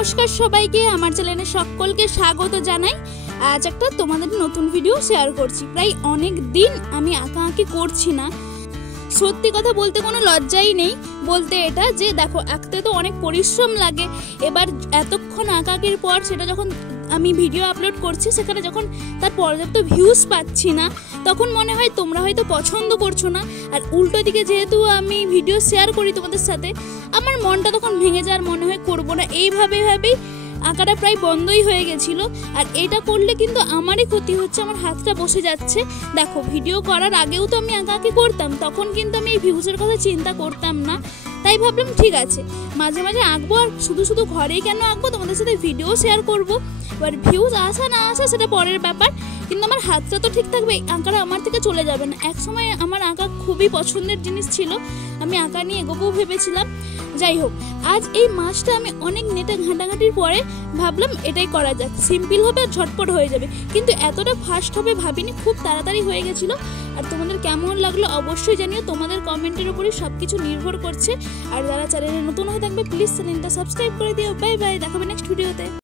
নমস্কার সবাইকে, আমার চ্যানেলে সকলকে স্বাগত জানাই। আজ একটা তোমাদের নতুন ভিডিও শেয়ার করছি। প্রায় অনেক দিন আমি আঁকাআঁকি করছি না। সত্যি কথা বলতে কোনো লজ্জাই নেই বলতে এটা যে দেখো, আঁকতে তো অনেক পরিশ্রম লাগে। এবার এতক্ষণ আঁকাআঁকির পর সেটা যখন আমি ভিডিও আপলোড করছি, সেখানে যখন তার পর্যাপ্ত ভিউজ পাচ্ছি না, তখন মনে হয় তোমরা হয়তো পছন্দ করছো না। আর উল্টো দিকে যেহেতু আমি ভিডিও শেয়ার করি তোমাদের সাথে, আমার মনটা তখন ভেঙে যাওয়ার, মনে হয় করবো না। এইভাবেই আঁকাটা প্রায় বন্ধই হয়ে গেছিলো। আর এটা করলে কিন্তু আমারই ক্ষতি হচ্ছে, আমার হাতটা বসে যাচ্ছে। দেখো, ভিডিও করার আগেও তো আমি আঁকাআঁকি করতাম, তখন কিন্তু আমি এই ভিউজের কথা চিন্তা করতাম না। তাই ভাবলাম ঠিক আছে, মাঝে মাঝে আঁকবো, আর শুধু ঘরেই কেন আঁকবো, তোমাদের সাথে ভিডিও শেয়ার করবো। এবার ভিউজ আসা না আসা সেটা পরের ব্যাপার, কিন্তু আমার হাতটা তো ঠিক থাকবে, আঁকাটা আমার থেকে চলে যাবে না। একসময় আমার আঁকা খুবই পছন্দের জিনিস ছিল, আমি আঁকা নিয়ে এগোবও ভেবেছিলাম। যাই হোক, আজ এই মাসটা আমি অনেক নেটে ঘাঁটাঘাঁটির পরে ভাবলাম এটাই করা যাক, সিম্পল হবে আর ঝটপট হয়ে যাবে। কিন্তু এতটা ফাস্ট হবে ভাবিনি, খুব তাড়াতাড়ি হয়ে গেছিলো। আর তোমাদের কেমন লাগলো অবশ্যই জানিও, তোমাদের কমেন্টের উপরই সব কিছু নির্ভর করছে। আর যারা চ্যানেলে নতুন হয়ে থাকবে, প্লিজ চ্যানেলটা সাবস্ক্রাইব করে দিও। বাই বাই, দেখাবে নেক্সট ভিডিওতে।